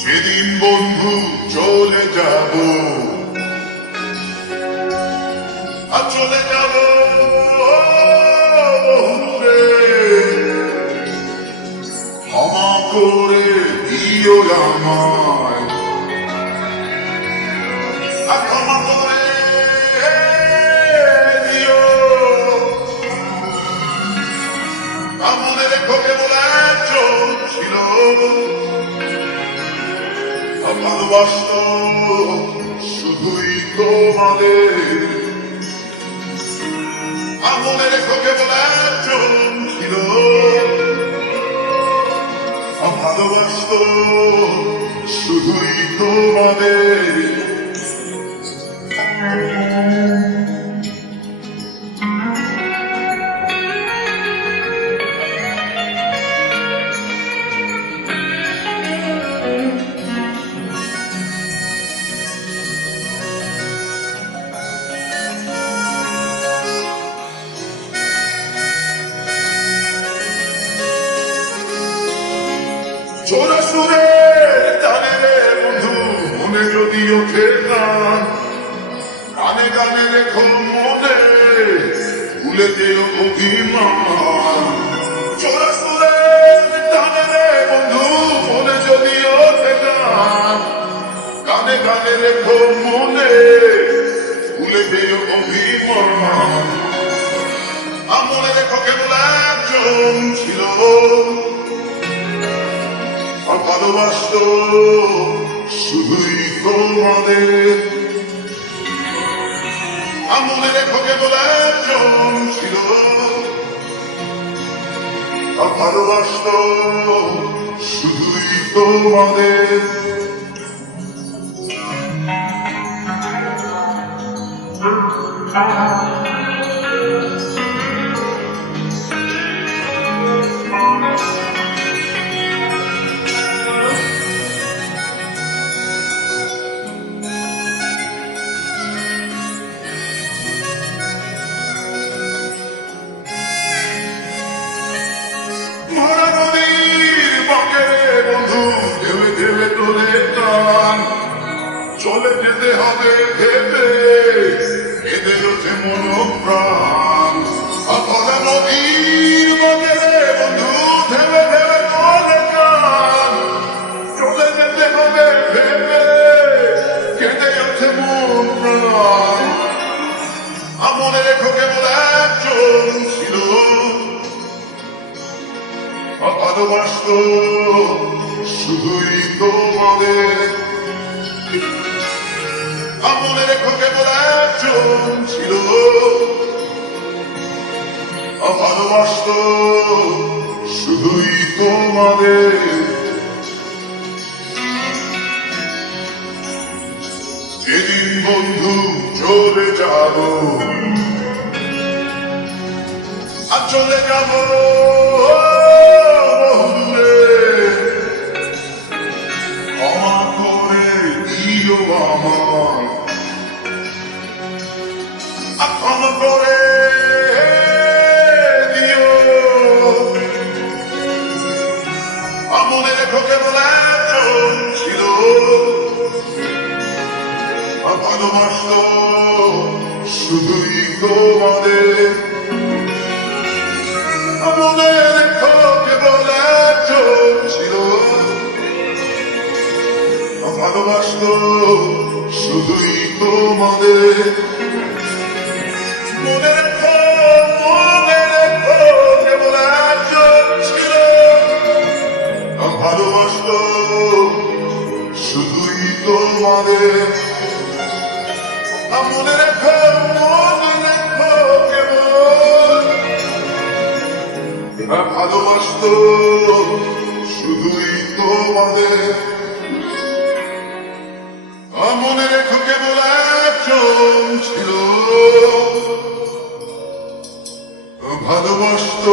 যেদিন বন্ধু চলে যাব, আর চলে যাব রে, ক্ষমা করে দিও আমায়, আর ক্ষমা করে দিও। মনে রেখো কেবল একজন ছিল, ভালোবাসত শুধুই তোমাদের। মনে রেখো কেবল একজন ছিল, ভালোবাসত শুধুই তোমাদের। জোরে সুরে জানে রে বন্ধু, মনে যদি ওঠে গান, গানে গানে রেখো মনে, ভুলে যেও অভিমান। জোরে সুরে জানে রে বন্ধু, মনে যদি ওঠে গান, গানে গানে রেখো মনে, ভুলে যেও অভিমান। মনে রেখো কেবল একজন ছিল, ভালোবাসত শুধুই তোমাদের। মনে রেখো কেবল একজন ছিল, ভালোবাসত শুধুই তোমাদের। চলে যেতে হবে ভেবে, এদের হচ্ছে মনোপ্রাণ। ভরা নদীর বাজারে বন্ধু ধেবে ধেবে চলে যান, চলে যেতে হবে ভেবে, কেঁদে আছে মন প্রাণ। মনে রেখো কেবল একজন ছিল, ভালোবাসত শুধুই তোমাদের। মনে রেখো কেবল একজন ছিল, ভালোবাসত শুধুই তোমাদের। যেদিন বন্ধু চলে যাব, আর চলে যাব ক্ষমা করে দিও আমায়, ক্ষমা করে দিও। মনে রেখো কেবল একজন ছিল, ভালোবাসত শুধুই তোমাদের। মনে রেখো কেবল একজন ছিল, ভালোবাসত শুধুই তোমাদের। মনে রেখো কেবল একজন ছিল, ভালোবাসত শুধুই তোমাদের। মনে রেখো কেবল, ভালোবাসত শুধুই তোমাদের। মনে রেখো কেবল একজন ছিল, ভালোবাসত